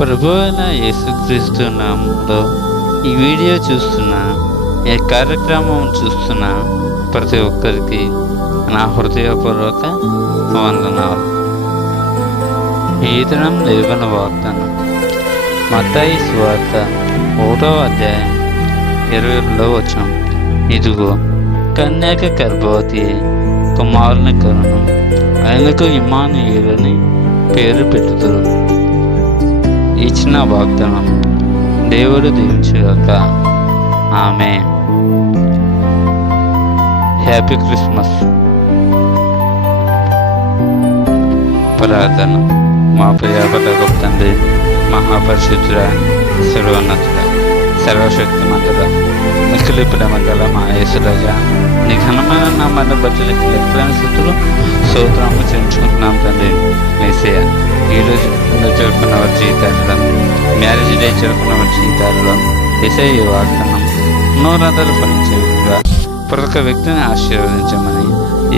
ప్రభు అయిన యేసుక్రీస్తు నామంలో ఈ వీడియో చూస్తున్న ఈ కార్యక్రమం చూస్తున్న ప్రతి ఒక్కరికి నా హృదయపూర్వక వందనాలు. ఈ దినం దేవుని వాగ్దానం మతాయి స్వార్త ఒకటో అధ్యాయం ఇరవై రెండో ఇదిగో కన్యాక గర్భవతి కుమారుని కరుణం ఆయనకు ఇమానుయేలని పేరు పెట్టుదురు. ఇచ్చిన వాగ్దానం. దేవుడు దీవించుగాక. ఆమె హ్యాపీ క్రిస్మస్. ప్రార్థన. మా ప్రియాపద గొప్ప తండ్రి మహాపరిశుద్ధుడ సర్వోన్నతుడ సర్వశక్తిమంతుడ మిక్కిలి ప్రేమ గల మా యేసురాజ నీ ఘనమైన మన బట్టి లెక్కలేని స్థితులు సూత్రము చెల్లించుకుంటున్నాం తండ్రి. వేసేయ ఈరోజు జరుపుకున్న వారి జీవితాలలో మ్యారేజ్ డే జరుపుకున్న వారి జీవితాలలో వేసే వాగ్దానం నూరంతలు ఫలించే విధంగా ప్రతి ఒక్క వ్యక్తిని ఆశీర్వదించమని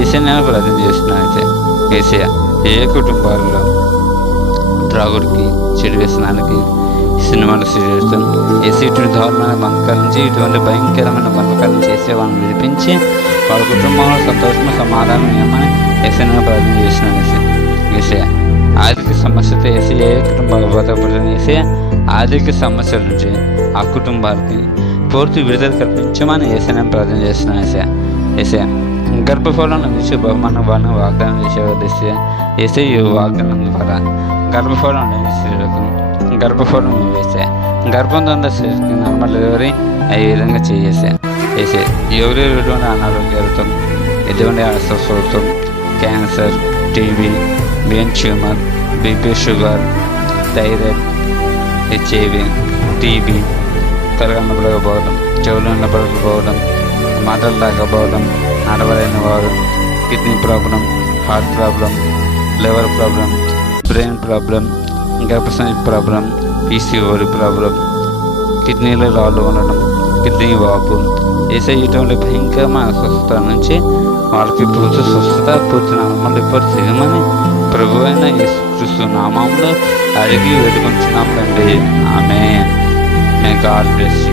ఏసే నేను ప్రార్థన చేస్తున్నాను అయితే. ఏసయ ఏ కుటుంబాలలో త్రాగుడికి చెడు వ్యసనానికి సినిమాలు సీరియల్స్ ఏసీ ఇటువంటి దారుణమైన బంధకాల నుంచి ఇటువంటి భయంకరమైన బంధకాల నుంచి వేసే వాళ్ళని విడిపించి వాళ్ళ కుటుంబంలో సంతోషం సమాధానం ఏమని ఏసైనా ప్రార్థన చేసినాను సమస్యతో వేసి ఏ కుటుంబాలు బాధపడుతుంది ఏసే ఆర్థిక సమస్యల నుంచి ఆ కుటుంబాలకి పూర్తి విడుదల కల్పించమని ఏసైనా ప్రార్థన చేస్తున్నాను ఏసే. ఏసే గర్భఫలం నుంచి బహుమాన వాళ్ళని వాగ్దానం చేసేవారు ఏసే ఈ వాగ్దానం ద్వారా గర్భఫలం లేని స్త్రీలకు గర్భఫలం వేసే గర్భం తొందర స్త్రీకి నార్మల్ డెలివరీ ఈ విధంగా చేసే వేసే ఎవరు అనారోగ్యాలతో ఎటువంటి అస్వస్థలతో cancer TV brain tumour BP sugar thyroid HIV TB కలగనపడకపోవడం చెవులు నడపడకపోవడం మాటలు రాకపోవడం నడవలేని వారు kidney problem heart problem liver problem brain problem గర్భసంచి ప్రాబ్లం పీసీఓడి ప్రాబ్లం కిడ్నీలో రాళ్ళు ఉండడం కిడ్నీ వాపు వేసే ఇటువంటి భయంకరమైన అస్వస్థత నుంచి వారికి పూజ స్వస్థత పూర్తి నామలు చేయమని ప్రభు అయిన యేసుక్రీస్తు నామంలో అడిగి వేడుకుంటున్నాం తండ్రి. ఆమె మే గాడ్ బ్లెస్ యూ